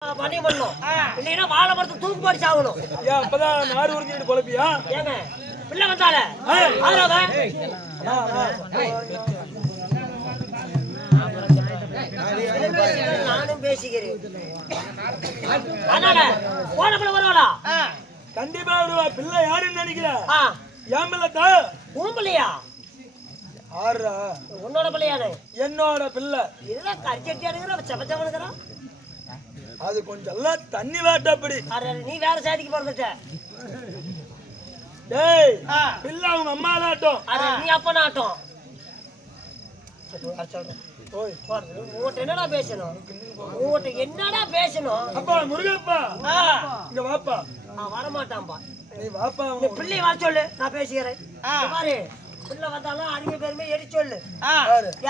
பண்ணி பண்ணணும். இல்லைன்னா வாழை மரத்தை தூக்கு போட்டு சாகணும். ஏன் அப்பதான் நாடு உறிஞ்சிட்டு குழப்பியா? ஏங்க பிள்ளை வந்தால நானும் பேசிக்கிறேன். அதனால போன பிள்ளை வருவாளா? கண்டிப்பா வருவா. பிள்ளை யாருன்னு நினைக்கிற? என் பிள்ளைக்கா? உன் பிள்ளையா? ஆறா உன்னோட பிள்ளையானு? என்னோட பிள்ளை. இதெல்லாம் கரிச்சட்டி அனுகிற செப்பச்சவனுக்குறான். அது கொஞ்சம் எல்லாம் தண்ணி வாட்டப்படி. நீ வேற சாதிக்கு பிறந்துட்ட. டேய் பிள்ளை அவங்க அம்மா நாட்டம், நீ அப்ப நாட்டம். உங்கள்கிட்ட என்னடா பேசணும்? உங்கள்கிட்ட என்னடா பேசணும்? அப்பா முருகப்பா இங்க வாப்பா. வரமாட்டான்பா. நீ வாப்பா. பிள்ளை வர சொல்லு, நான் பேசிக்கிறேன். பாரு பிள்ளை வந்தாலும் அதிக பேருமே எடி சொல்லு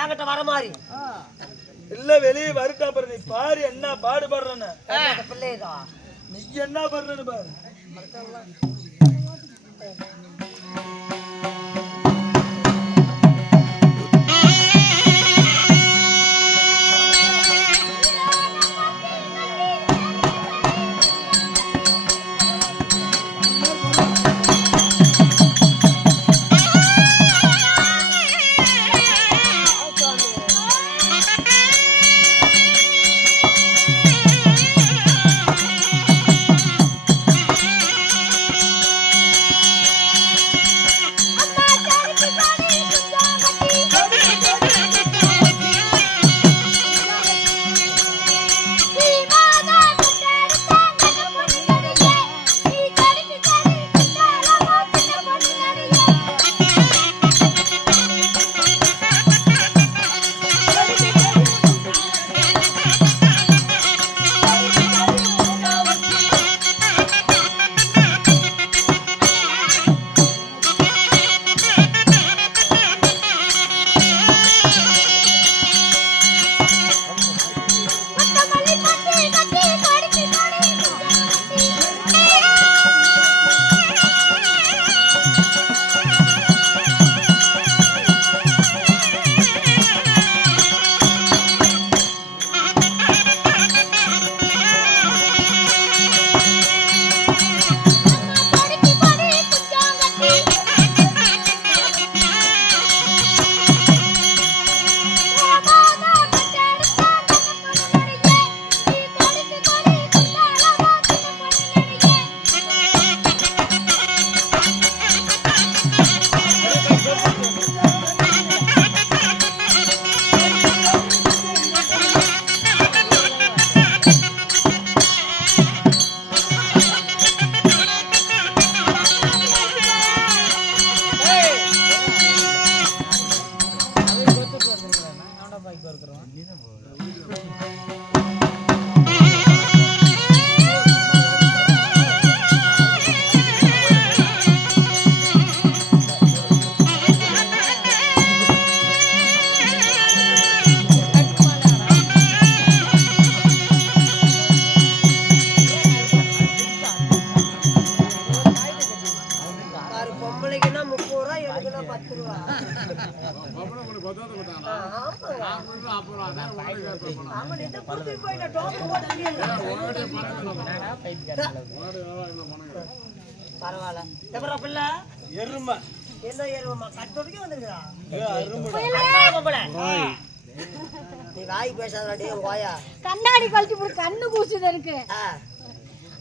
என்கிட்ட வர மாதிரி. இல்ல வெளியே வருட்டா பாரு. நீ பாரு என்ன பாடுபடுறன்னு. பிள்ளைதான் நீ என்ன பண்றன்னு பாரு. பரவாயில்ல. எப்பறம் பிள்ளை? எருமை. என்ன எருமை? கட்டோட்டுக்கே வந்துருக்கா? நீ வாய் பேசாதே வாயா. கண்ணாடி கழிச்சு போடு, கண்ணு கூசுது எனக்கு.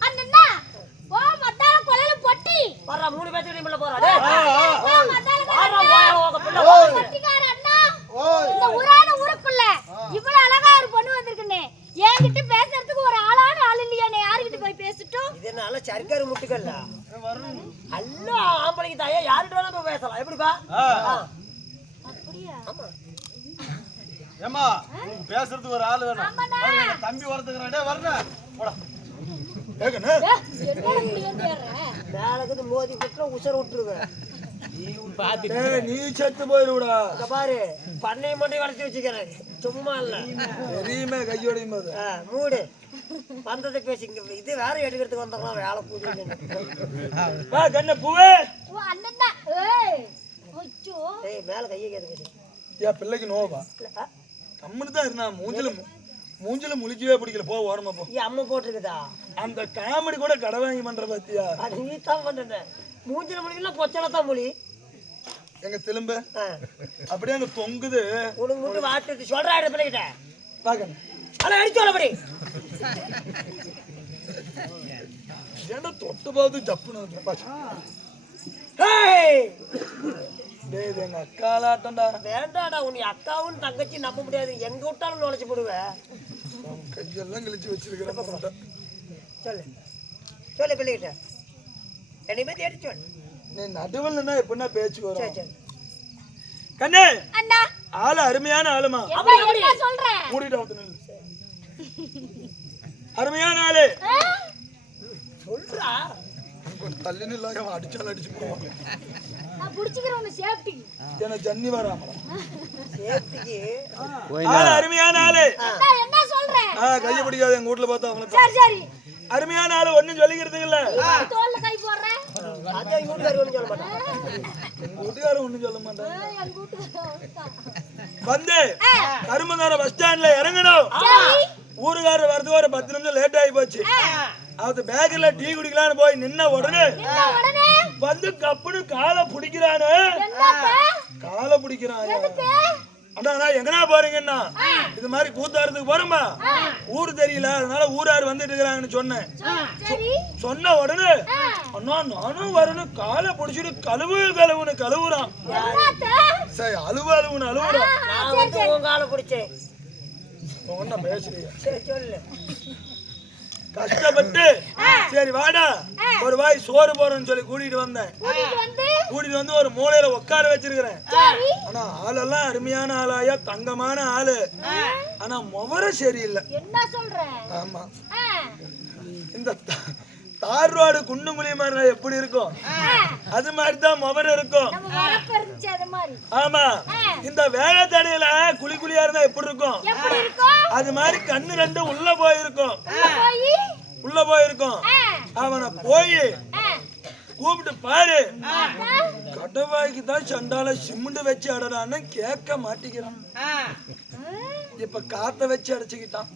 அண்ணா ஓ மத்தால கொலையில பொட்டி வர்ற மூணு பேத்துக்கு நீ போறா. டேய் ஓ மத்தால வாடா போயா உங்க பிள்ளை. பொட்டிக்கார அண்ணா இந்த ஊரான ஊருக்குள்ள இவ்வளவு அழகா ஒரு பொண்ணு வந்திருக்குனே. என்கிட்ட பேசுறதுக்கு ஒரு ஆளான ஆள் இல்லையா? நீ யார்கிட்ட போய் பேசிட்டோம்? இதனால சர்க்காரு முட்டுக்கல்ல அல்ல ஆம்பளைக்கு தாயா யார்கிட்ட வேணா போய் பேசலாம். எப்படிப்பா? அப்படியா? ஆமா. ஏமா பேசுறதுக்கு ஒரு ஆள் வேணும். தம்பி வரதுக்குறா. டேய் வரணும். போடா. என்னடா முடியும் தேறற? மேலக்கு மோதி விட்டுற உசர விட்டுருவேன். நீ செத்து போயிருடா. இங்க பாரு பண்ணை மண்டி வளர்த்து வச்சுக்கிறேன். சும்மா இல்ல தெரியுமே கையோடையும் போது. மூடு வந்ததை பேசிங்க. இது வேற எடுக்கிறதுக்கு வந்தோம்னா வேலை கூடி கண்ண பூவே. ஓ அண்ணன் தான். ஏய் அச்சோ. ஏய் மேல கையை கேது பேசி. யா பிள்ளைக்கு நோவா. கம்முன்னு தான் இருந்தா மூஞ்சில மூஞ்சில முழிக்கவே பிடிக்கல, போ ஓரமா போ. என் அம்மா போட்டிருக்குதா? அந்த காமெடி கூட கடை வாங்கி பண்ற பாத்தியா? அது நீ தான் பண்ண. மூஞ்சில முடிக்கல பொச்சல தான் மொழி. எங்க திரும்ப அப்படியே அங்க தொங்குது. உனக்கு மட்டும் வாட்டு சொல்றாரு பிள்ளைகிட்ட பாக்கணும். அட அடிச்சு வரபடி. ஏன்டா தொட்டு பாத்து ஜப்புன்னு பாச்சு. ஹேய் டேய் இது எங்க அக்காலாட்டம்டா. வேண்டாடா, உன் அக்காவும் தங்கச்சி நம்ப முடியாது. எங்க விட்டாலும் நுழைச்சு போடுவேன். கையெல்லாம் கிழிச்சு வச்சிருக்கிறேன். சொல்லு சொல்லு பிள்ளைகிட்ட என்னையுமே தேடி சொல்லு. நீ நடுவுலன்னா எப்படின்னா பேச்சு சரி வரும். சரி. கண்ணே அண்ணா ஆளு அருமையான ஆளுமா. அப்படி என்ன சொல்ற? மூடிட்டு வந்து நில்லு. அருமையான ஆளு சொல்றா. தள்ளி நில்லாக அவன் அடிச்சாலும் அடிச்சு போவான். நான் புடிச்சுக்கிறேன் உன்னை சேஃப்டி. என்ன ஜன்னி வராம சேஃப்டிக்கு ஆளு அருமையான ஆளு. என்ன சொல்ற? கையை பிடிக்காது எங்க வீட்டுல பார்த்தா அவனுக்கு. சரி சரி. அருமையான ஆளு ஒண்ணும் சொல்லிக்கிறதுக்கு இல்ல. தோல்ல கை போடுற. அதே வீட்டுக்காரி ஒன்றும் சொல்ல மாட்டான். எங்க வீட்டுக்காரன் ஒண்ணும் சொல்ல மாட்டான். என் வீட்டுக்கு வந்து கருமந்தார பஸ் ஸ்டாண்ட்ல இறங்கணும். ஊருக்காரர் வரதுக்கு ஒரு 10 நிமிஷம் லேட் ஆகி போச்சு. அது பேக்கரில டீ குடிக்கலான்னு போய் நின்ன உடனே வந்து கப்புன்னு காலை பிடிக்கிறானு. காலை பிடிக்கிறான். அண்ணா நான் எங்கனா போறீங்கன்னா இது மாதிரி கூத்தாரத்துக்கு போறோமா, ஊரு தெரியல அதனால ஊராரு வந்துட்டு இருக்கிறாங்கன்னு சொன்னேன். சொன்ன உடனே அண்ணா நானும் வரணும் காலை பிடிச்சிட்டு கழுவுன்னு கழுவுறான். சரி அழுவுன்னு அழுவுறான். நான் வந்து உன் காலை பிடிச்சேன். ஒன்ன பேசுறீங்க. சரி சொல்லு. கஷ்டப்பட்டு சரி வாடா ஒரு வாய் சோறு போறேன்னு சொல்லி கூட்டிட்டு வந்தேன். கூட்டிட்டு வந்து ஒரு மூலையில உட்கார வச்சிருக்கிறேன். ஆனா ஆளெல்லாம் அருமையான ஆளாயா தங்கமான ஆளு. ஆனா முவர சரியில்லை. என்ன சொல்ற? ஆமா இந்த தார் ரோடு குண்டு குழியமா எப்படி இருக்கும் அது மாதிரி தான் முவர இருக்கும். ஆமா இந்த வேலை தடையில குழி குழியா இருந்தா எப்படி இருக்கும் அது மாதிரி கண்ணு ரெண்டும் உள்ள போயிருக்கும். உள்ள போயிருக்கும். அவனை போய் கூப்பிட்டு பாரு. கடவாய்க்கு தான் சண்டால சிமெண்ட் வச்சு அடறான்னு கேட்க மாட்டேங்கிறான். இப்ப காத்த வச்சு அடைச்சுக்கிட்டான்.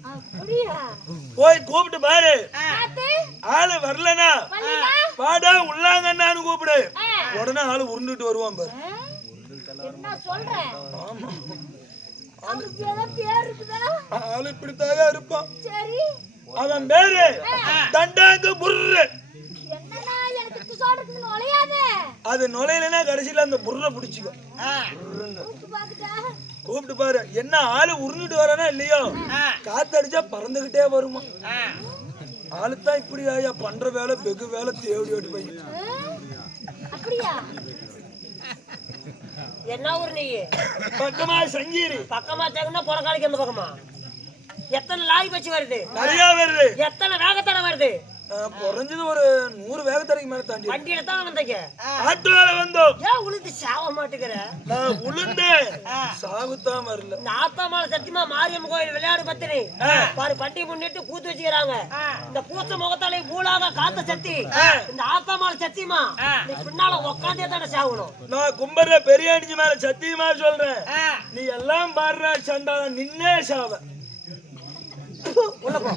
போய் கூப்பிட்டு பாரு. ஆளு வரலனா பாடா உள்ளாங்கன்னு கூப்பிடு. உடனே ஆளு உருண்டுட்டு வருவான் பாரு. ஆளு இப்படித்தாக இருப்பான். அவன் பேரு தண்டாங்க புர்ரு. அது நுழையிலனா கடைசியில அந்த புர்ரை பிடிச்சிக்கும். கூப்பிட்டு பாரு. என்ன ஆளு உருண்டுட்டு வரானா இல்லையோ காத்தடிச்சா பறந்துகிட்டே வருமா. ஆளுதான் இப்படி ஆயா பண்ற வேலை வெகு வேலை தேடி ஓடி போய். என்ன ஊர் நீ? பக்கமா சங்கீரி. பக்கமா தேங்கன்னா பொறக்காலிக்கு அந்த பக்கமா எத்தனை லாரி பச்சு வருது? நிறைய வருது. எத்தனை வேகத்தடை வருது? குறைஞ்சது ஒரு 100 வேகத்தடைக்கு மேல தாண்டி. வண்டியில தான் வந்தீங்க? ஆட்டோல வந்தோம். ஏன் உளுந்து சாவ மாட்டேங்கிற? நான் உளுந்தேன் சாவுத்தான் வரல. இந்த ஆத்தாமால சத்தியமா மாரியம்மன் கோயில் விளையாடு பத்தினி பாரு பண்டி முன்னிட்டு கூத்து வச்சுக்கிறாங்க. இந்த பூத்த முகத்தாலே பூலாக காத்த சத்தி இந்த ஆத்தாமால சத்தியமா நீ பின்னால உக்காந்தே தானே சாகணும். நான் கும்பர பெரியாண்டி மேல சத்தியமா சொல்றேன். நீ எல்லாம் பாடுற சண்டால நின்னே சாவ. உள்ள போ.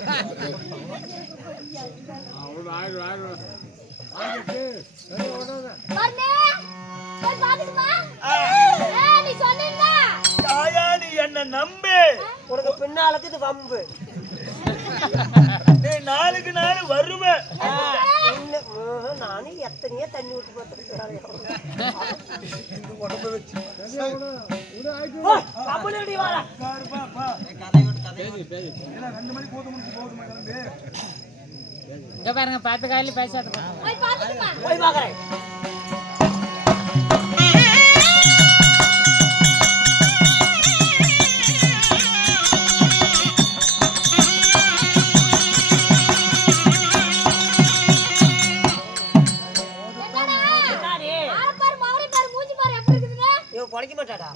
நீ என்ன நம்பு. உனக்கு பின்னாலுக்கு இது வம்பு. நீ நாளுக்கு நாள் வருவ. நானும் எத்தனையோ தண்ணி விட்டு பார்த்துட்டு உடம்பு வச்சு பாருங்க பார்த்து காலையில் பேசாத போய் பாக்குறேன். படிக்க மாட்டாடா.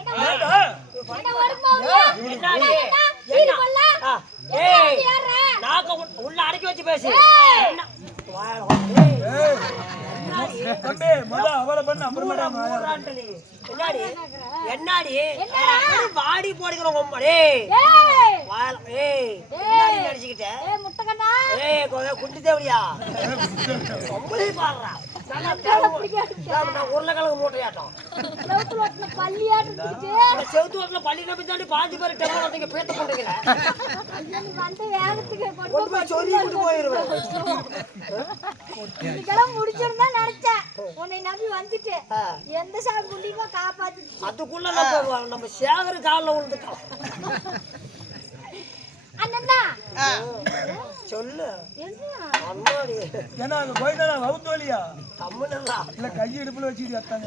உள்ள அடக்கி வச்சு பேசு. என்ன தம்பி முத அவளை பண்ணு அப்புறமா என்னடி என்னடி வாடி போடுகிறோம் உம்மடே என்னடி நடிச்சுக்கிட்ட முட்டகண்ணா குண்டி தேவடியா ரொம்பவே பாடுறா உருளைக்கிழங்கு மூட்டையாட்டம் செவுத்து ஓட்டுல பள்ளி நம்பி தாண்டி பாஞ்சு பேர் டெம்போ பேத்த போட்டுக்கிறேன் சொல்லிட்டு போயிருவேன் முடிச்சிருந்தா நினைச்சேன் உன்னை நம்பி வந்துட்டு எந்த சாமி முடியுமோ காப்பாத்து அதுக்குள்ள நம்ம சேகர் காலில் விழுந்துட்டோம் அண்ணா சொல்லு அண்ணாடி ஏன்னா அது போய்தான் வவுத்தோலியா தம்முனல்லா இல்ல கை இடுப்புல வச்சுட்டு எத்தாங்க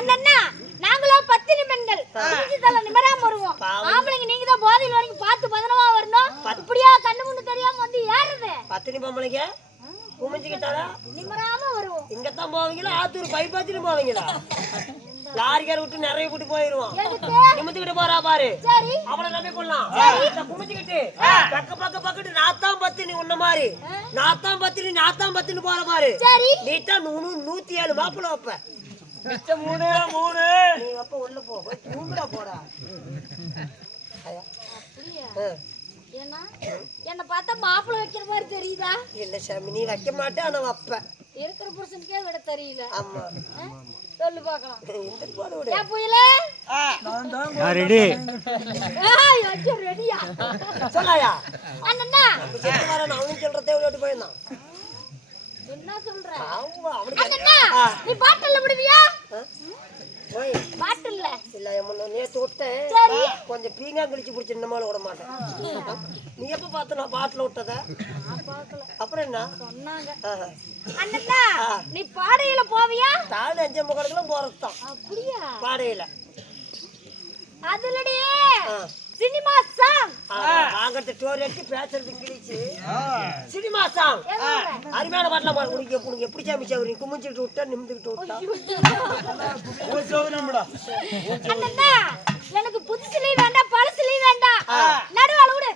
அண்ணா நாங்களோ பத்தினி பெண்கள் குடிச்சு தல நிமராம வருவோம் ஆம்பளைங்க நீங்க தான் போதையில வரைக்கும் பார்த்து பதனமா வரணும் இப்படியா கண்ணு முன்னு தெரியாம வந்து ஏறுது பத்தினி பொம்பளைங்க குமிஞ்சுக்கிட்டாரா நிமராம வருவோம் இங்கத்தான் போவீங்களா ஆத்தூர் பைப்பாத்தின்னு போவீங்களா லாரிக்கார விட்டு நிறைய கூட்டி போயிருவோம் நிமித்துக்கிட்டு போறா பாரு அவளை நம்பி கொள்ளலாம் குமிச்சுக்கிட்டு பக்கத்து நாத்தாம் பத்தினி உன்ன மாதிரி நாத்தாம் பத்தினி போற பாரு நீத்தான் 107 மாப்பிள்ள வைப்ப மிச்சம் 3 நீ அப்ப உள்ள போ போய் தூங்குடா போடா ஏன்னா என்ன பார்த்தா மாப்பிள்ள வைக்கிற மாதிரி தெரியுதா இல்ல சாமி நீ வைக்க மாட்டே ஆனா வைப்ப இருக்கிற புருஷனுக்கே விட தெரியல ஆமா சொல்லு பாக்கலாம் இந்த போட விடு ஏன் புயலே நான் தான் ரெடி ஏய் அச்சோ ரெடியா சொல்லாயா அண்ணா செத்து வரேன் அவனும் சொல்றதே விட்டு போயிருந்தான் என்ன சொல்ற ஆமா அவனுக்கு அண்ணா நீ பாட்டில்ல விடுவியா போய் பாட்டில்ல இல்ல முன்ன நேத்து விட்டேன் சரி கொஞ்சம் பீங்கா கழிச்சு பிடிச்சி நம்மளால விட மாட்டேன் நீ எப்ப பார்த்த நான் பாட்டில் விட்டத அப்புறம் என்ன சொன்னாங்க அண்ணா நீ பாடையில போவியா தாடு 5 முகத்துக்குலாம் போறதுதான் அப்படியா பாடையில அதுலடி சினிமா சாங் ஆங்கட்டு டோர் எடுத்து பேசுறது இங்கிலீஷ் சினிமா சாங் அருமையான பாட்டெல்லாம் பாடு உனக்கு எப்படி சாமி சௌரி குமிச்சுட்டு விட்டா நிமிந்துக்கிட்டு விட்டா அண்ணா எனக்கு புதுசுலயும் வேண்டாம் பழசுலயும் வேண்டாம் நடுவால விடு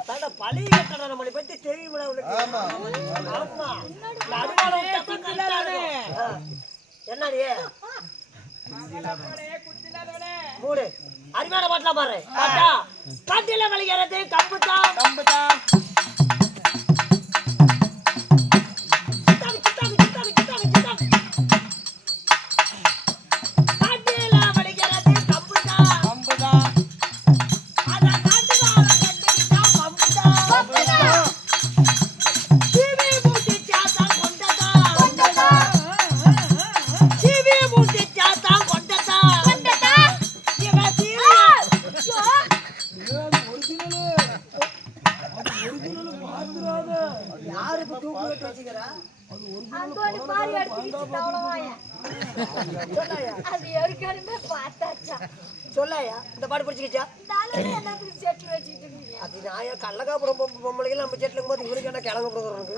அதான பழைய கட்டண நம்மளை பத்தி தெரியுமா உனக்கு ஆமா நடுவால விட்டா என்னடி மூடு அருமையான பாட்டெல்லாம் பாரு பாட்டா காட்டில விளையாடுறது கம்புதான் சொல்லாயா இந்த பாட்டு பிடிச்சிக்கிச்சா அது நான் கள்ளக்காப்புறம் பொம்பளைகள் நம்ம செட்டில் இருக்கும்போது இவருக்கு என்ன கிழங்கு போடுறோம்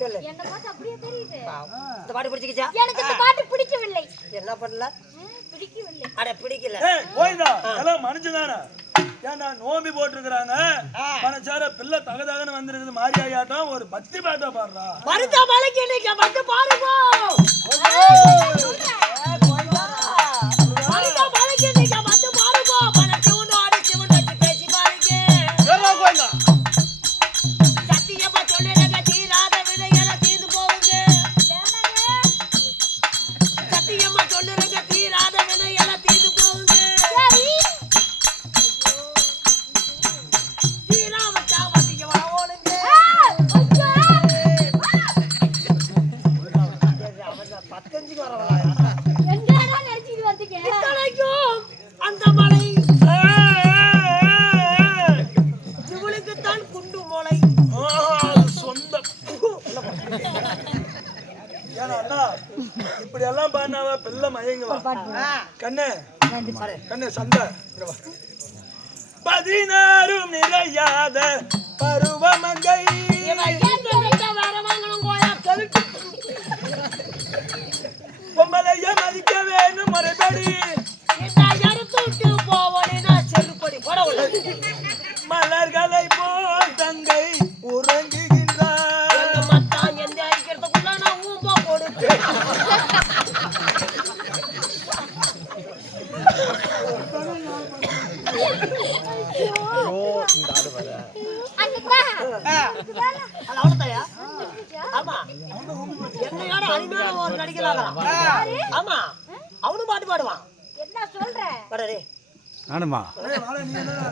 சொல்லு இந்த பாட்டு பிடிச்சிக்கிச்சா எனக்கு இந்த பாட்டு பிடிக்கவில்லை என்ன பண்ணல பிடிக்கவில்லை அட பிடிக்கல போய்தா எல்லாம் மனுஷன்தானே ஏன்டா நோம்பி போட்டுருக்காங்க மனசார பிள்ளை தகதகன்னு வந்திருக்குது மாரியாட்டம் ஒரு பக்தி பாட்டா பாடுறா மருந்த மலைக்கு இன்னைக்கு வந்து பாருங்க மருந்த மலைக்கு இன்னைக்கு வந்து பாருங்க மனசோடு சிவன் வச்சு பேசி பாருங்க சத்தியமா சொல்லுங்க தீராத வினைகளை தீர்ந்து போகுங்க சத்தியமா சொல்லுங்க தீராத வினைகளை தீர்ந்து போகுங்க அந்த மலை இவளுக்குத்தான் குண்டு மலை சொந்தம் ஏன்னா இப்படி எல்லாம் பண்ணாவ பிள்ளை மயங்குவா கண்ணு கண்ணு சந்தை 16 நிறையாத பருவமங்கை பொம்பளைய மதிக்க வேணும் மறுபடி மலர்களை போல் தங்கை உறங்குகின்றார் அது அவ்வளவுதாயா? ஆமா, என்னையோட அருமையான ஒரு நடிகளாகலாம். ஆமா, அவனும் பாட்டு பாடுவான். என்ன சொல்ற? பாடுறே நானுமா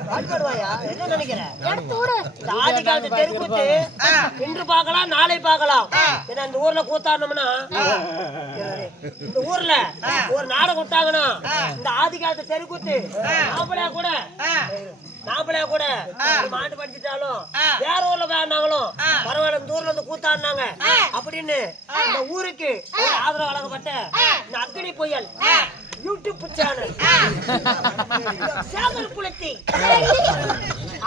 பாட்டு பாடுவாயா? என்ன நினைக்கிற? எடுத்து விடு. இந்த ஆதி காலத்து தெருக்கூத்து இன்று பார்க்கலாம், நாளை பார்க்கலாம். ஏன்னா இந்த ஊர்ல கூத்தாடணும்னா, இந்த ஊர்ல ஒரு நாடகம் விட்டாங்கன்னா இந்த ஆதி காலத்து தெருக்கூத்து நாமளே கூட மாட்டு படிச்சுட்டாலும் வேற ஊர்ல வேணாங்களும் பரவாயில்ல, இந்த ஊர்ல வந்து கூத்தாடினாங்க அப்படின்னு இந்த ஊருக்கு ஒரு ஆதரவு வழங்கப்பட்ட இந்த அக்னி புயல் யூடியூப் சேனல் சேகர் புலத்தி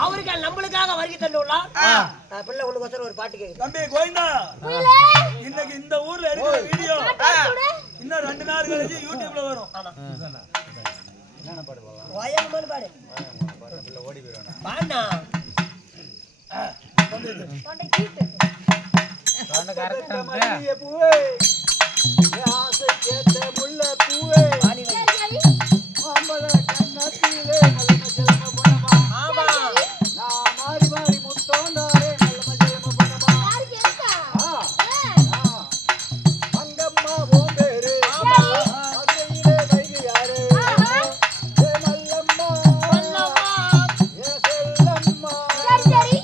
அவர்கள் நம்மளுக்காக வருகை தந்துள்ளார். பிள்ளை உனக்கு ஒரு பாட்டு கேக்குது. தம்பி கோவிந்தா, இன்னைக்கு இந்த ஊர்ல எடுக்கிற வீடியோ இன்னும் 2 நாள் கழிச்சு யூடியூப்ல வரும். வயலுமானு பாடு பாண்டா தொண்டை கீட்டு. மல்லிகை பூவே, ஆசை கேட்ட முல்லை பூவே, சரி, சரி. மாம்பழ கண்ணத்திலே நல்ல ஜலம பொன்னமா, ஆமா நான் மாறி மாறி முத்தோண்டாரே நல்ல ஜலம பொன்னமா, யாருக்கு இருக்கா? அங்கம்மா ஓம் பேரு, மதுரையிலே வைகு யாரு, ஏ மல்லம்மா, ஏ செல்லம்மா, சரி, சரி.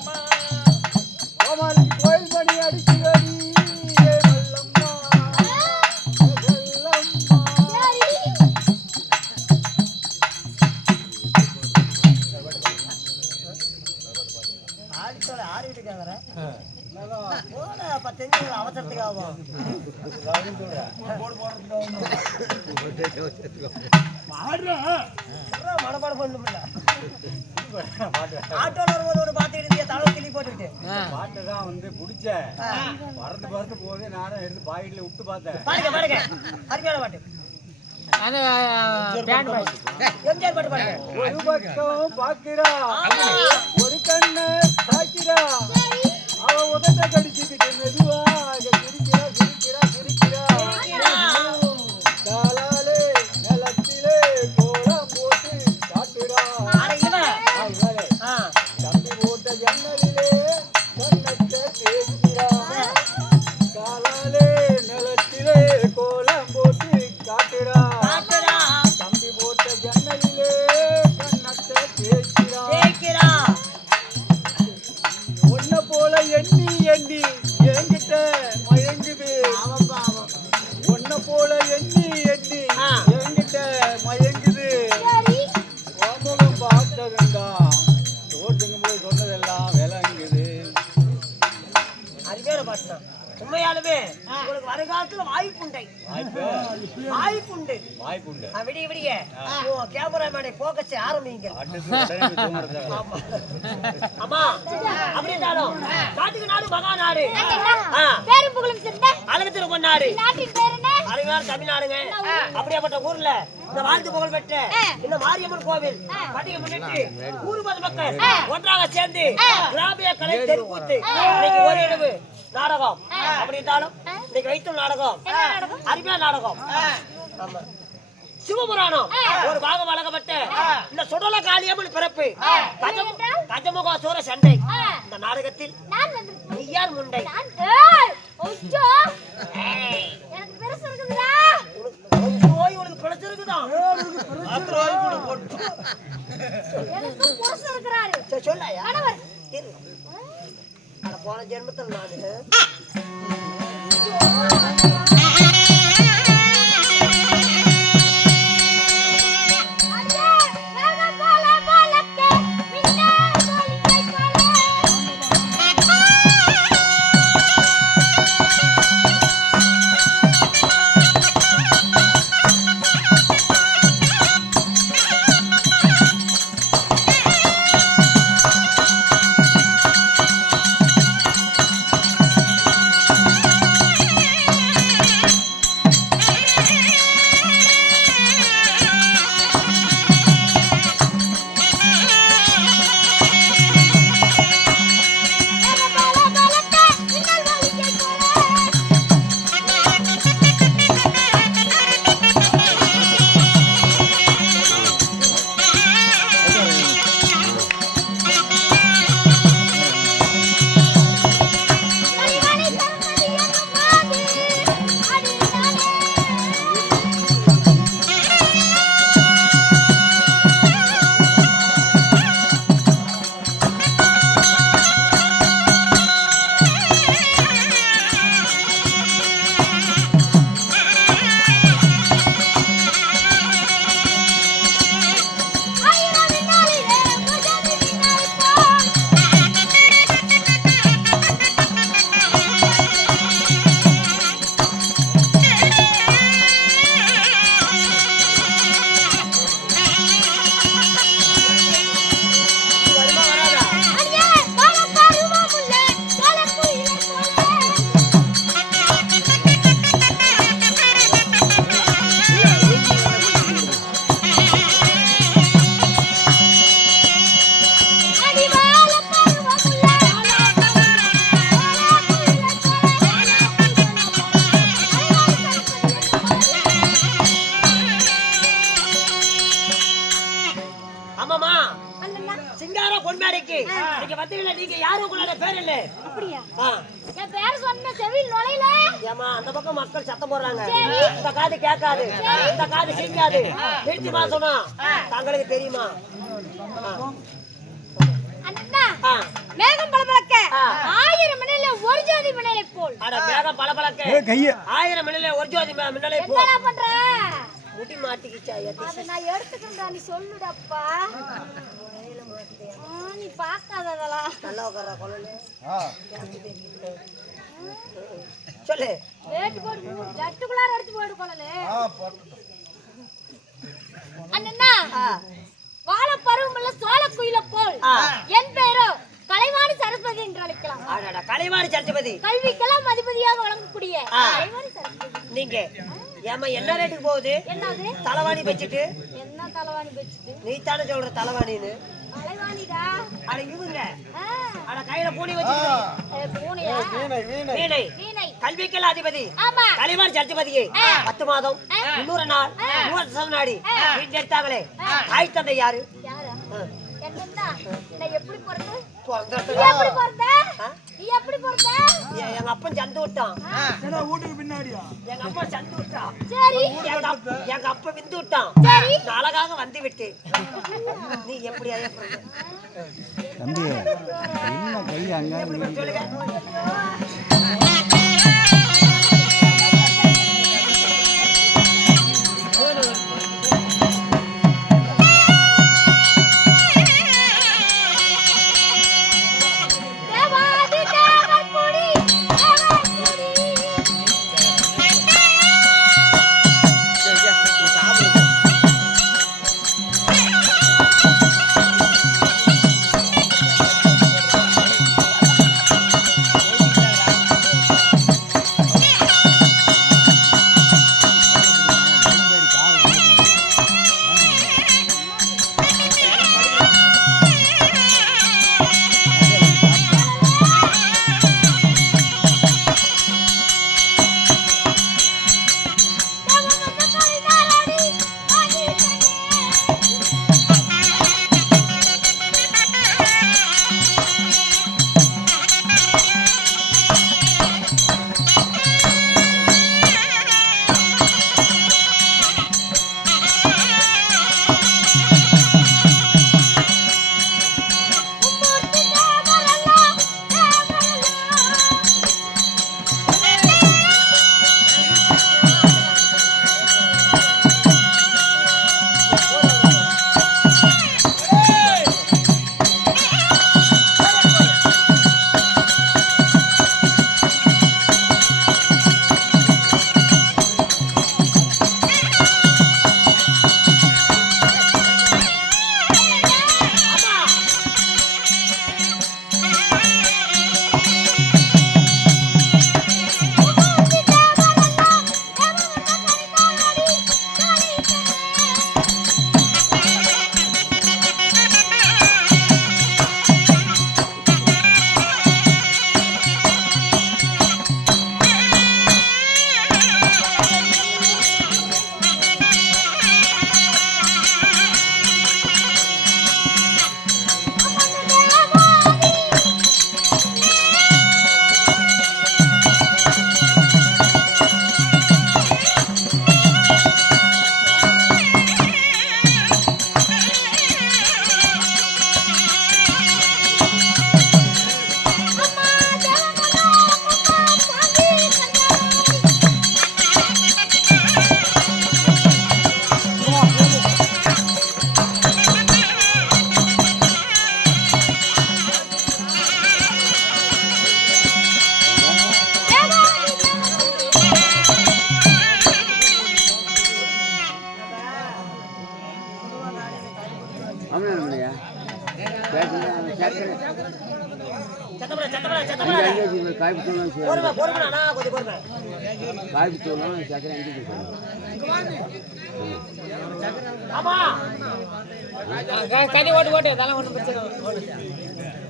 கோமாளிக்கு கோயில் மணி அடிக்குதடி, ஏ மல்லம்மா, ஏ செல்லம்மா. சரி. ஆடித்தோட ஆடிட்டு கேக்குற போட 10 நிமிஷம் அவசரத்துக்கு ஆகும். மனப்பாடம் பண்ணும்ல ஆட்டோல வரும்போது ஒரு பாட்டு இருந்தியா தலை கிளி போட்டுக்கிட்டு பாட்டு தான் வந்து பிடிச்ச பறந்து போதே நானும் எடுத்து பாக்கெட்ல விட்டு பார்த்தேன். பாடுங்க அருமையான பாட்டு. அது பேண்ட் பாய்ஸ். எம்ஜிஆர் பாட்டு பாடுங்க. ஒரு பக்கம் பாக்குறா, ஒரு கண்ணு சாய்க்கிறா, அவ உதட்ட கடிச்சுக்கிட்டு மெதுவாக சிரிக்கிறா. காலாலே நிலத்திலே கோலம் போட்டு காட்டுறா, ஆனா இவன் தம்பி போட்ட ஜன்னலிலே கண்ணத்தை தேய்க்கிறா, காலாலே நிலத்திலே கோலம் போட்டு காட்டுறா, பாட்டுடா தம்பி போட்ட ஜன்னலிலே கண்ணத்தை தேய்க்கிறா. கேக்குறா உன்னை போல எண்ணி என்கிட்ட மயங்குது, அவன் பாவம். உன்னை போல எண்ணி என்கிட்ட மயங்குது, சரி. முகம் பார்த்ததுண்டா தோற்றுங்கும் போது சொன்னதெல்லாம் விளங்குது. அருமையான பாட்டு தான். உண்மையாலுமே உங்களுக்கு வருங்காலத்துல வாய்ப்புண்டை வாய்ப்புண்டு விடிய விடிய கேமராமேனை போக்கஸ் ஆரம்பிங்க. ஆமா ஆமா, அப்படின்னாலும் நாட்டுக்கு நாடு மகா நாடு, பேரும் புகழும் சிறந்த அழகத்திற்கு கொண்டாடு நாட்டின் பேர் என்ன? அருமையான தமிழ்நாடுங்க. அப்படியாப்பட்ட ஊர்ல இந்த வாழ்த்து புகழ் பெற்ற இந்த மாரியம்மன் கோவில் பண்டிகை முன்னிட்டு ஊர் பொது மக்கள் ஒன்றாக சேர்ந்து கிராமிய கலை தெருக்கூத்து இன்னைக்கு ஒரு இடவு நாடகம் அப்படின்றாலும் இன்னைக்கு வைத்தும் நாடகம் அருமையான நாடகம். ஆமா, சிவபுராணம் ஒரு பாகம் வழங்கப்பட்ட இந்த சுடல காளியம்மன் பிறப்பு கஜமுக சூர சண்டை இந்த நாடகத்தில் நான் வந்து நீ யார் முண்டை ஏய் ஓச்சோ எனக்கு பெருசு இருக்குதுடா. உனக்கு பிடிச்சிருக்குதான் எனக்கு புருஷ இருக்கிறாரு. சொல்லாயா கணவர். இரு. அட போன ஜென்மத்தில் நானு அடே வேக போல போலக்கே மின்ன கோலிங்கை போல. நீங்க யாரும் உங்களோட பேர் இல்ல அப்படியா? ஆ. என் பேர் சொன்ன செவி நுழையில. ஏமா அந்த பக்கம் மக்கள் சத்தம் போடுறாங்க. இந்த காது கேட்காது, இந்த காது கேட்காது. நிறுத்திமா சொன்னா தங்களுக்கு தெரியுமா? அண்ணா ஆ. மேகம் பளபளக்க 1000 மின்னலே ஒரு ஜோதி மின்னலை போல். அட மேகம் பளபளக்க 1000 மின்னலே ஒரு ஜோதி மின்னலை போல். என்னடா பண்ற? முடி மாட்டிக்கிச்சா? அத நான் எடுத்துக்கறேன்டா, நீ சொல்லுடப்பா. நீ பார்க்காததெல்லாம் நல்லா உட்கார்ற கொள்ளல. சொல்லு. வேட்டு போடு, ஜட்டுக்குள்ளார எடுத்து போடு கொள்ளலே. அண்ணா வாழ பருவமுள்ள சோழ குயில போல் என் பெயரோ கலைவாணி சரஸ்வதி என்று அழைக்கலாம். அடடா கலைவாணி சரஸ்வதி. கல்விக்கெல்லாம் அதிபதியாக வழங்கக்கூடிய கலைவாணி சரஸ்வதி. நீங்க ஏமா என்ன ரேட்டுக்கு போகுது? என்னது? தலைவாணி வச்சிட்டு. என்ன தலைவாணி வச்சிட்டு? நீ தானே சொல்ற தலைவாணின்னு. கலைவாணிடா. அட இவங்க. அட கையில பூணி வச்சிட்டு. பூனையா? வீணை. வீணை. கல்விக்கெல்லாம் அதிபதி. ஆமா. கலைவாணி சரஸ்வதியே 10 மாதம் 300 நாள் 30 நாடி வீட்டு எடுத்தாங்களே தாய் தந்தை யாரு? யாரா? என்னடா நான் எப்படி பிறந்தேன்? பிறந்தது நீ எப்படி பிறந்த? நீ எப்படி பிறந்த? எங்க அப்பன் சந்து விட்டான். வீட்டுக்கு பின்னாடியா? எங்க அப்பா சந்து விட்டான். சரி. எங்க அப்பா விந்து விட்டான். சரி. நான் அழகாக வந்து விட்டு நீ எப்படி தம்பி என்ன கை அங்க சொல்லுங்க.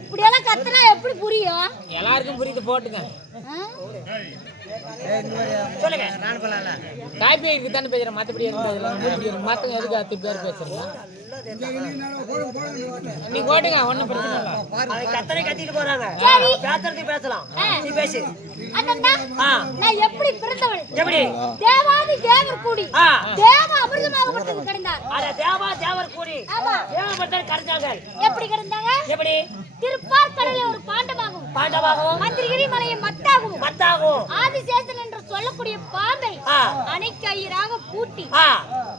இப்படியெல்லாம் கத்துனா எப்படி புரியும்? எல்லாருக்கும் புரியுது, போட்டுங்க. சொல்லுங்க. காய்பேருக்கு தானே பேசுறேன், மற்றபடி மத்தவங்க எதுக்கு 10 பேர் பேசுறீங்க? நீ ஓட்டுங்க ஒண்ணும் பிரச்சனை இல்ல. அவங்க கத்தனை கத்திட்டு போறாங்க. பேசுறதுக்கு பேசலாம். நீ பேசு. அண்ணா நான் எப்படி பிறந்தவள்? எப்படி? தேவாதி தேவர் கூடி தேவ அமிர்தமாகப்பட்டது கிடந்தார். அட தேவா தேவர் கூடி தேவப்பட்டது கடந்தாங்க. எப்படி கிடந்தாங்க? எப்படி? திருப்பார்கடலில் ஒரு பாண்டமாகும் மந்திரகிரி மலையை மத்தாகும் ஆதிசேஷன் என்று சொல்லக்கூடிய பாம்பை அணைக்கயிறாக பூட்டி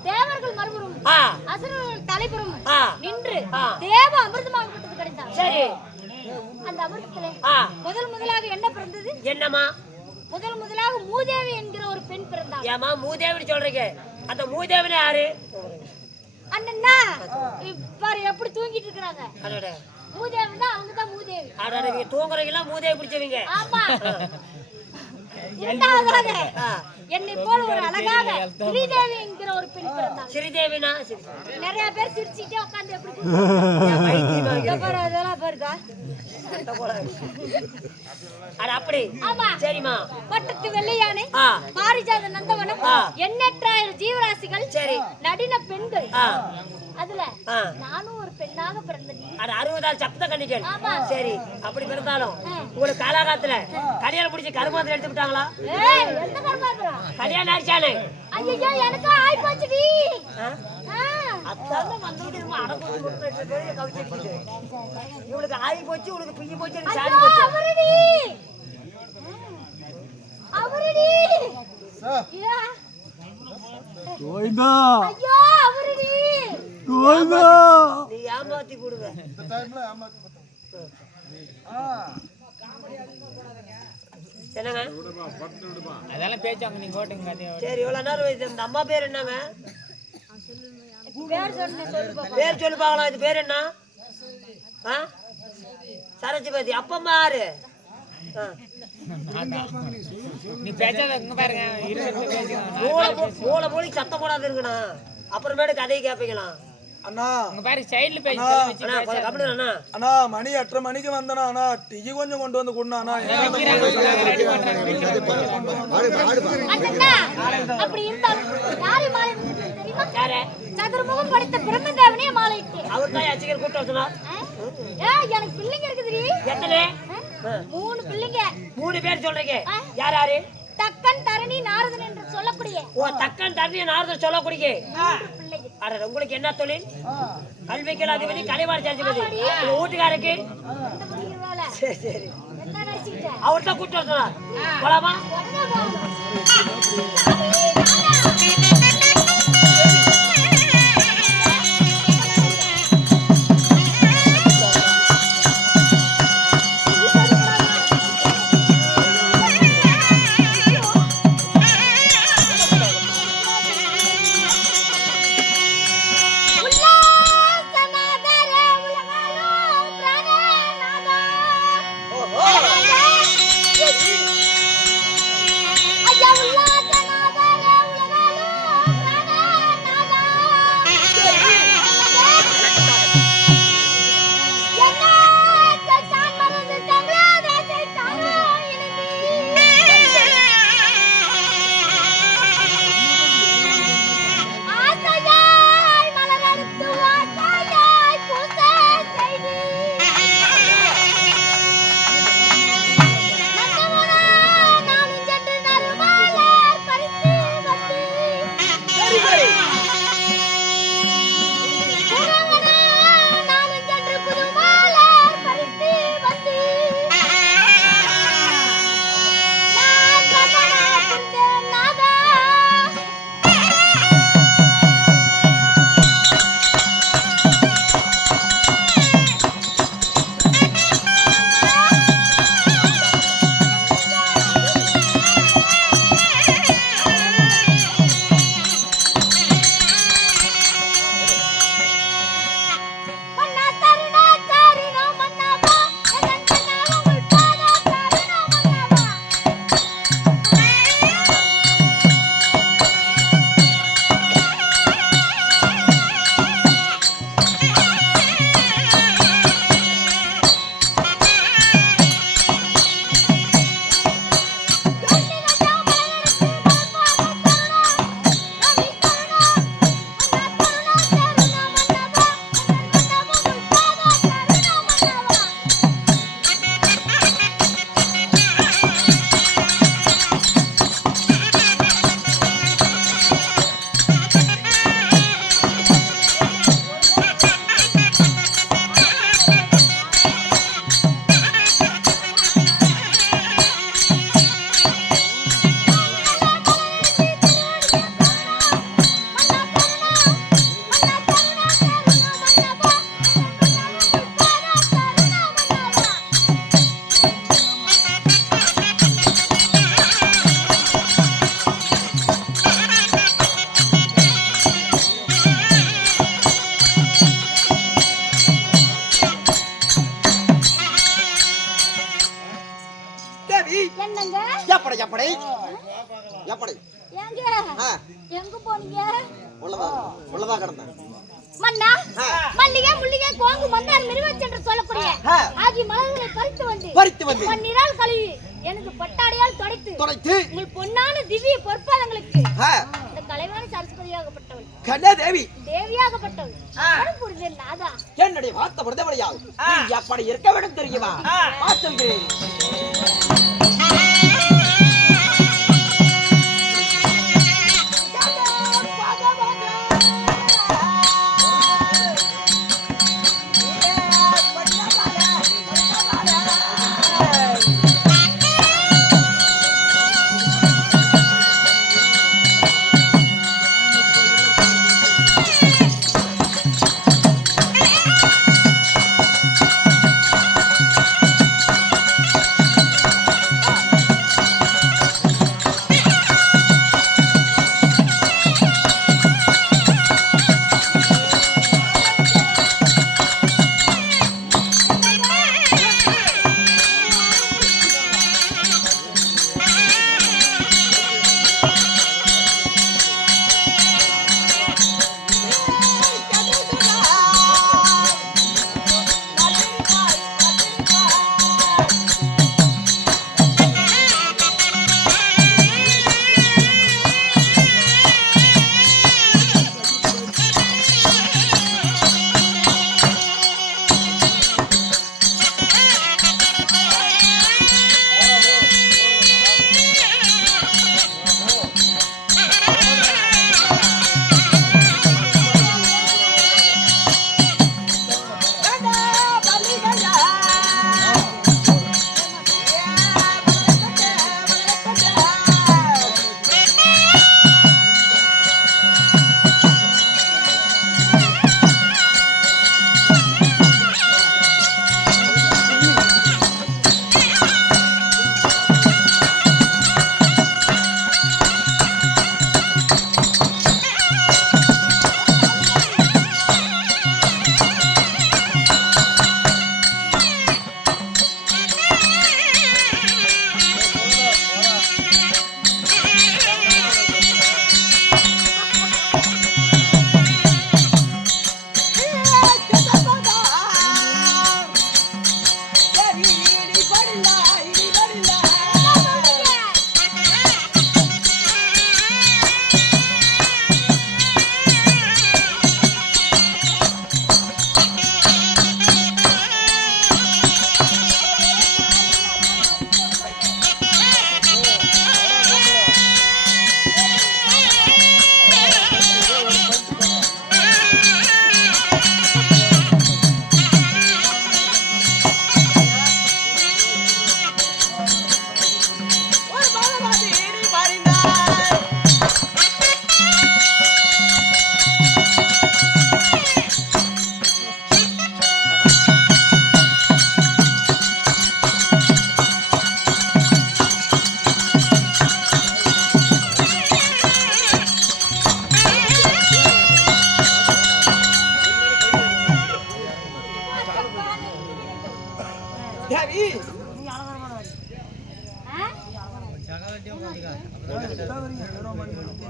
தேவர்கள் மறுபுறம் அசுரர்கள் தலைபுறம் நின்று தேவ அமிர்தமாகப்பட்டது கிடைத்தார். சரி, அந்த அமிர்தத்திலே முதலாக என்ன பிறந்தது? என்னமா? முதலாக மூதேவி என்கிற ஒரு பெண் பிறந்தார். ஏமா மூதேவின்னு சொல்றீங்க? அந்த மூதேவின யாரு? அண்ணா பாரு எப்படி தூங்கிட்டு இருக்காங்க. அதோட மூதேவினா அவங்கதான் மூதேவி. அட நீங்க தூங்குறீங்களா? மூதேவி பிடிச்சவங்க. ஆமா. இரண்டாவதாக என்னை போல ஒரு அழகாக ஸ்ரீதேவி என்கிற ஒரு பெண் பிறந்தாங்க. ஸ்ரீதேவினா நிறைய பேர் சிரிச்சிட்டே உட்கார்ந்து எப்படி அதெல்லாம் பாருக்கா. அட அப்படி. ஆமா. சரிமா. பட்டத்து வெள்ளையானை பாரிஜாத நந்தவனம் எண்ணற்ற ஜீவராசிகள் சரி நடின பெண்கள் அதுல நானும் ஒரு பெண்ணாக பிறந்தேன். அட 60 சப்த கண்ணிகள். சரி, அப்படி பிறந்தாலும் உங்களுக்கு காலாகாலத்துல கல்யாணம் முடிச்சு கருமாத்திரம் எடுத்து விட்டாங்களா? என்ன கருமாத்திரம்? கல்யாணம் ஆயிடுச்சானே? ஐயோ எனக்கு ஆயி போச்சுடி. அத்தால வந்துட்டு அடக்கு கவிச்சிட்டு இவளுக்கு ஆயி போச்சு, உனக்கு பிஞ்சு போச்சு, எனக்கு சாடி போச்சு. அவரடி கோயிந்தா ஐயோ அவரடி கோயிந்தா நீ ஏமாத்தி போடுவ. இந்த டைம்ல ஏமாத்தி என்னங்க? அதெல்லாம் பேச்சாங்க, நீங்க ஓட்டுங்க கதையோட. சரி, இவ்வளவு நேரம் இந்த அம்மா பேர் என்னங்க? பேர் சொல்லு பாக்கலாம். இது பேர் என்ன? சரஜபதி. அப்பம்மா யாரு? நீ பேச்சாத இங்க பாருங்க, இருக்கிறது பேசுங்க. மூளை மூளை சத்தம் போடாது இருக்குண்ணா, அப்புறமேட்டு கதையை கேட்பீங்களா? அண்ணா இங்க பாரு சைடுல பேசி அண்ணா அண்ணா மணி 8:30 மணிக்கு வந்தனா அண்ணா டீ கொஞ்சம் கொண்டு வந்து கொடுண்ணா அண்ணா. அப்படி இருந்தாலும் யாரை மாலை தெரியுமா? சதுர்முகம் படைத்த பிரம்மதேவனே மாலையிட்டு அவர் தான் அச்சிகர் கூட்டு வச்சனா. எனக்கு பிள்ளைங்க இருக்குதுடி. எத்தனை? 3 பிள்ளைங்க. 3 பேர் சொல்றீங்க. யார் யாரு? தக்கன் தரணி நாரதன் என்று சொல்லக்கூடிய. ஓ, தக்கன் தரணி நாரதன் சொல்லக்கூடிய 3 பிள்ளைங்க. அட உங்களுக்கு என்ன தொழில்? கல்விக்கு அதிபதி, கலைவாணி அதிபதி. உங்க வீட்டுக்காரருக்கு இந்த பிள்ளைங்க வேலை. சரி சரி, என்ன நினைச்சிட்ட? அவர்தான் கூட்டு வச்சனா. போலாமா? தேவி என்னங்க எப்படி எப்படி எப்படி ஏங்க எங்க போனீங்க உள்ளதா கிடந்தேன் மன்னா மல்லிகை முள்ளிகை கோங்கு மந்தார் மிருவச் என்று சொல்லக்கூடிய ஆகிய மலர்களை பறித்து வந்து பன்னிரால் கழுவி எனக்கு பட்டாடையால் துடைத்து உங்கள் பொன்னான திவ்ய பொற்பாதங்களுக்கு இந்த கலைவாணி சரஸ்வதியாகப்பட்டவள் கண்ணா தேவி தேவியாகப்பட்டவள் புரிஞ்ச நாதா என்னுடைய வார்த்தை படுத்தவளையா நீ எப்படி இருக்க வேண்டும் தெரியுமா பார்த்துக்கிறேன்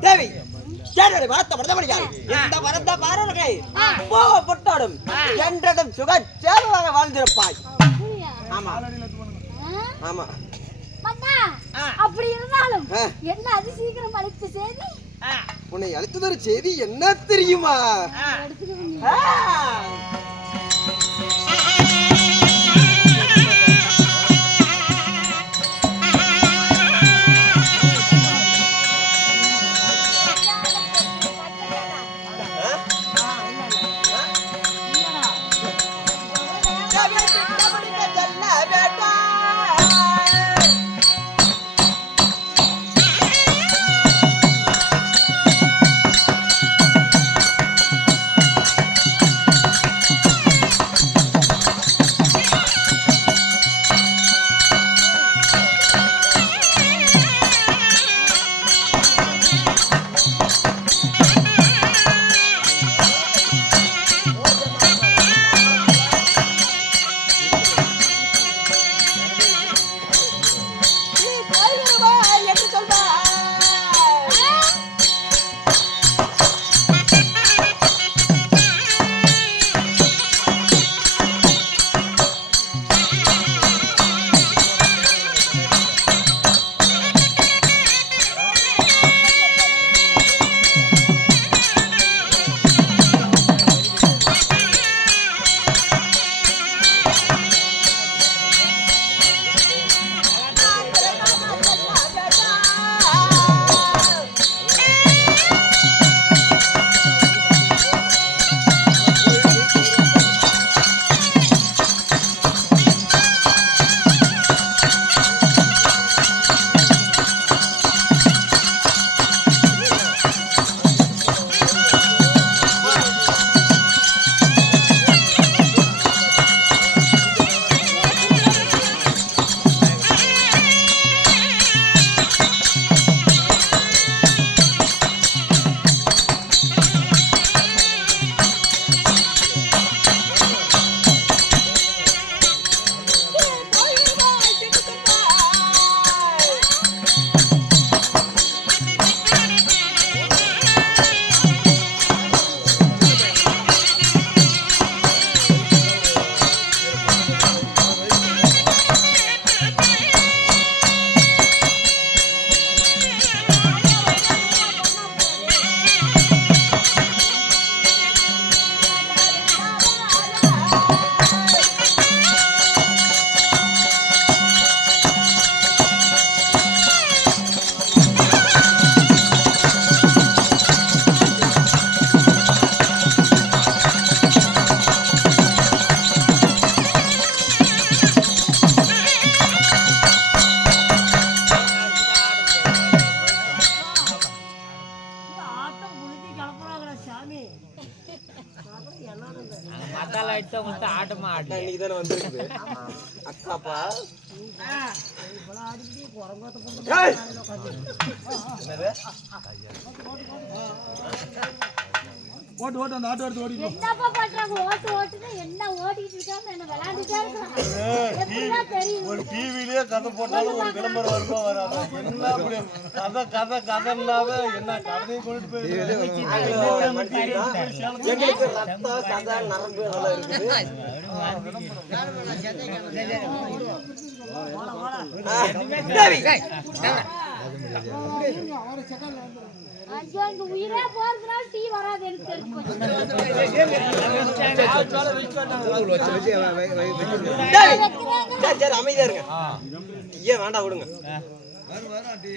தேவி என்னுடைய வார்த்தை படுத்தபடியால் இந்த வரந்த பாரல்களை போகப்பட்டாடும் என்றதும் சுகச்சேமமாக வாழ்ந்திருப்பாய். ஆமா ஆமா மன்னா அப்படி இருந்தாலும் என்ன அதிசீக்கிரம் அழைத்த செய்தி உன்னை அழைத்ததொரு செய்தி என்ன தெரியுமா? அடுத்தவங்கள்ட்ட ஆட்டமா ஆடு. இன்னைக்கு தானே வந்திருக்குது அக்காப்பா. ஏய்! ஓட்டு ஓட்டு அந்த ஆட்டோ எடுத்து ஓடி என்னப்பா பண்றாங்க? ஓட்டு ஓட்டுன்னு என்ன ஓட்டிட்டு இருக்காம என்ன விளையாண்டுட்டே இருக்காங்க. எப்படிதான் தெரியும்? ஒரு டிவிலயே கதை போட்டாலும் ஒரு விளம்பரம் வருமா வராது. என்ன அப்படி கதை கதைன்னாவே என்ன கதையை கொண்டு போய் எங்களுக்கு ரத்தம் கதை நரம்பு அதெல்லாம் இருக்குது. தேவி, ஐயோ, இங்க உயிரே போறதுனால டீ வராது எனக்கு தெரிஞ்சு போச்சு. சரி சரி அமைதியா இருங்க. ஏன் வேண்டாம் விடுங்க.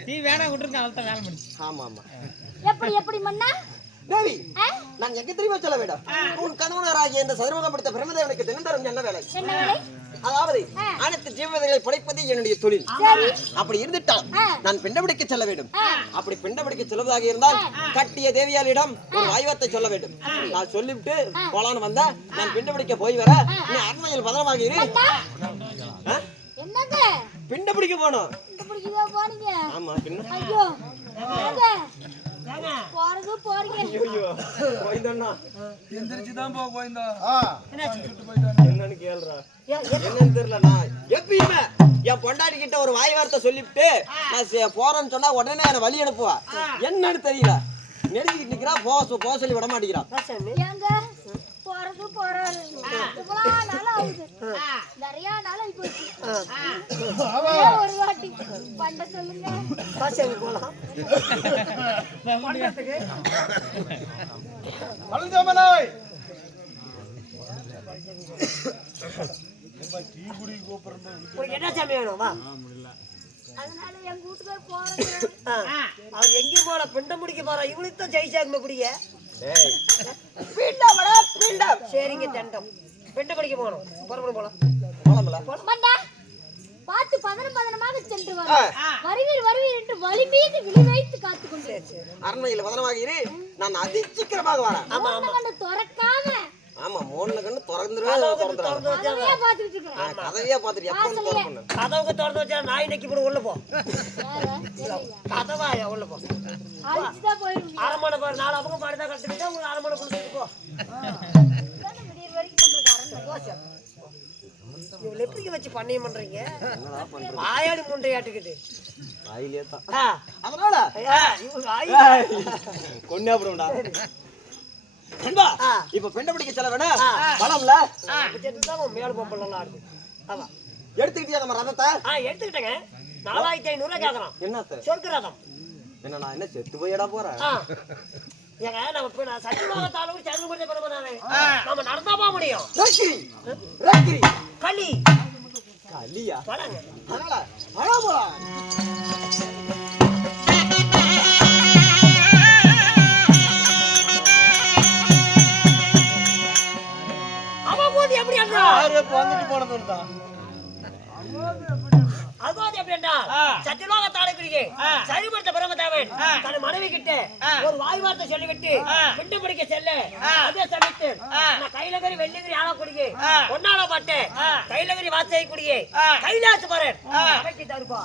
நீ வேணா விட்டுருக்க அவள்தான் வேலை முடிச்சு. ஆமா ஆமா எப்படி எப்படி மன்னா? தேவி, நான் எங்க தெரியுமா சொல்ல வேண்டாம். உன் கணவனாராகிய இந்த சதுரமுகம் படித்த பிரம்மதேவனுக்கு தினந்தரும் என்ன வேலை? என்ன வேலை? அதாவது அனைத்து ஜீவதைகளை படைப்பது என்னுடைய தொழில். சரி. அப்படி இருந்துட்டால் நான் பிண்டபிடிக்க செல்ல வேண்டும். அப்படி பிண்டபிடிக்க செல்வதாக இருந்தால் கட்டிய தேவியாளிடம் ஒரு வாய்வார்த்தை சொல்ல வேண்டும். நான் சொல்லிவிட்டு போலான்னு வந்தா நான் பிண்டபிடிக்க போய் வர நீ அரண்மனையில் பதனமாக இரு. என்னங்க? பிண்டபிடிக்க போனோம். பிடிக்கவா போறீங்க? ஆமா பின்ன. ஐயோ, என்னங்க? போறது போறீங்க. ஐயோ போய்தண்ணா எந்திரிச்சு தான் போ கோயந்தா. என்னன்னு கேளுடா. என்னன்னு தெரியல. நான் எப்பயுமே என் பொண்டாட்டி கிட்ட ஒரு வாய் வார்த்தை சொல்லிவிட்டு நான் போறேன்னு சொன்னா உடனே என்ன வழி அனுப்புவா. என்னன்னு தெரியல. நெருங்கிட்டு நிக்கிறா. போக சொல்லி விட மாட்டேங்கிறான். ஏங்க போறது போறாரு. இவ்வளவு நாள் ஆகுது. நிறைய நாள் ஆகி போச்சு. ஒரு வாட்டி பண்ண சொல்லுங்க. பழஞ்சமனாய் உனக்கு என்ன சாமி வேணும்? வா. அதனால எங்க வீட்டுக்கு போறது. அவர் எங்கேயும் போல பிண்டம் முடிக்க போறா. இவனுக்கு தான் ஜெயிச்சாங்க குடிய. சரிங்க தண்டம். பிண்டம் முடிக்க போகணும். புறப்படும் போலாம். மண்டா பார்த்து பதனமாக சென்று வர. வருவீர் என்று வழி மீது விழி வைத்து காத்து கொண்டு அரண்மனையில் பதனமாக இரு. நான் அதிசீக்கிரமாக வரேன். கண்ணு திறக்காம. ஆமா மோன்ல கண்ணு திறந்துருவே. கதவையே பார்த்துட்டு இருக்கேன். கதவையே பார்த்துட்டு எப்போ திறப்பண்ணு. கதவுக்கு திறந்து வச்சா நாய் நக்கி போடு. உள்ள போ. கதவா உள்ள போ. அடிச்சுதான் போயிருவீங்க. அரமனை பாரு. 4 பக்கம் பாடிதான் கட்டுக்கிட்டா உங்களுக்கு அரமனை கொடுத்துட்டு போ. விடியற் வரைக்கும் நம்மளுக்கு அரண்மனை. இவ்வளவு எப்படி வச்சு பண்ணையம் பண்றீங்க? வாயாடி முண்டையாட்டுக்குது. வாயிலே தான். அதனால கொன்னே அப்புறம்டா. நண்பா இப்ப பெண்ட பிடிக்க செல்ல வேணா பணம்ல மேல பொம்பலாம் ஆடுது. ஆமா எடுத்துக்கிட்டியா நம்ம ரதத்தை? எடுத்துக்கிட்டேங்க. 4500 கேக்குறான். என்ன சொர்க்க ரதம். என்ன நான் என்ன செத்து போயிடா போறேன்? ஏங்க நம்ம சத்தியலோகத்தால கூட சரணம் கொடுத்த பெருமானாரே. நாம நடந்தா போக முடியும். ரக்கிரி களி களியா? பழங்க. அதனால பழம் போலாம். அவன் போது எப்படி அண்ணா? வந்துட்டு போனது தான். அதுவாது எப்படின்னா சத்தியலோகத்தால பிரிகே சரிபடுத்த பிரம்மதேவன் தன் மனைவி கிட்ட ஒரு வாய் வார்த்தை சொல்லிவிட்டு பிண்டு பிடிக்க செல்ல அதே சமயத்து நான் கைலகரி வெள்ளிகிரி ஆள குடியே ஒன்னால பாட்டு கைலகரி வாசை குடியே கைலாசு பரன் அமைச்சு தருப்பா.